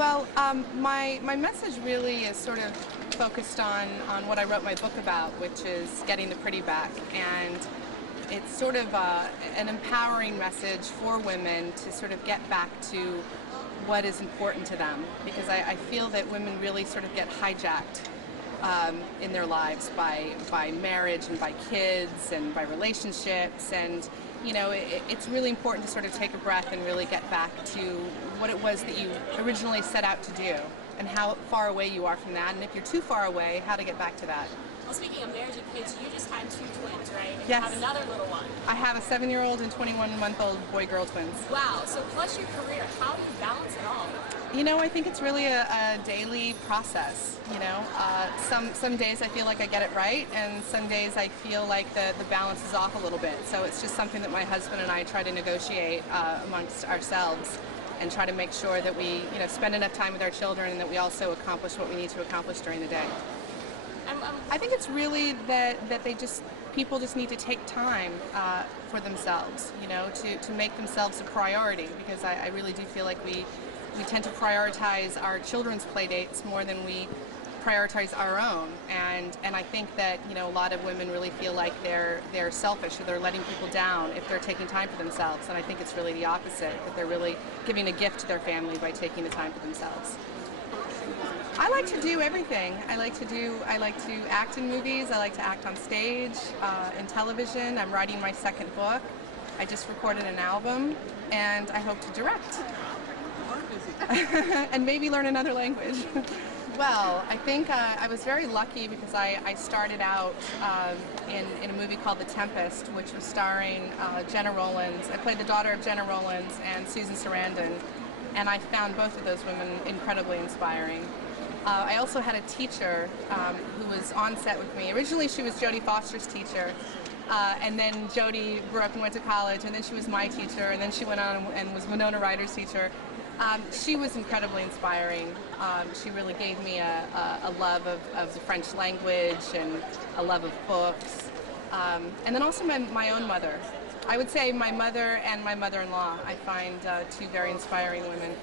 Well, my message really is sort of focused on what I wrote my book about, which is getting the pretty back. And it's sort of an empowering message for women to sort of get back to what is important to them. Because I feel that women really sort of get hijacked in their lives by marriage and by kids and by relationships. And you know, it's really important to sort of take a breath and really get back to what it was that you originally set out to do and how far away you are from that, and if you're too far away, how to get back to that. Well, speaking of marriage and kids, you just had 2 twins, right? And Yes. you have another little one. I have a 7-year-old and 21-month-old boy-girl twins. Wow, so plus your career, how do you balance it all? You know, I think it's really a daily process, you know. Some days I feel like I get it right, and some days I feel like the balance is off a little bit. So it's just something that my husband and I try to negotiate amongst ourselves and try to make sure that we, you know, spend enough time with our children and that we also accomplish what we need to accomplish during the day. I think it's really that people just need to take time for themselves, you know, to make themselves a priority, because I really do feel like we tend to prioritize our children's play dates more than we prioritize our own, and I think that, you know, a lot of women really feel like they're selfish, or they're letting people down if they're taking time for themselves, and I think it's really the opposite, that they're really giving a gift to their family by taking the time for themselves. I like to do everything. I like to act in movies, I like to act on stage, in television. I'm writing my 2nd book. I just recorded an album, and I hope to direct. And maybe learn another language. Well, I think I was very lucky because I started out in a movie called The Tempest, which was starring Jenna Rollins. I played the daughter of Jenna Rollins and Susan Sarandon, and I found both of those women incredibly inspiring. I also had a teacher who was on set with me. Originally she was Jodie Foster's teacher, and then Jodie grew up and went to college, and then she was my teacher, and then she went on and was Winona Ryder's teacher. She was incredibly inspiring. She really gave me a love of the French language and a love of books. And then also my own mother. I would say my mother and my mother-in-law, I find 2 very inspiring women.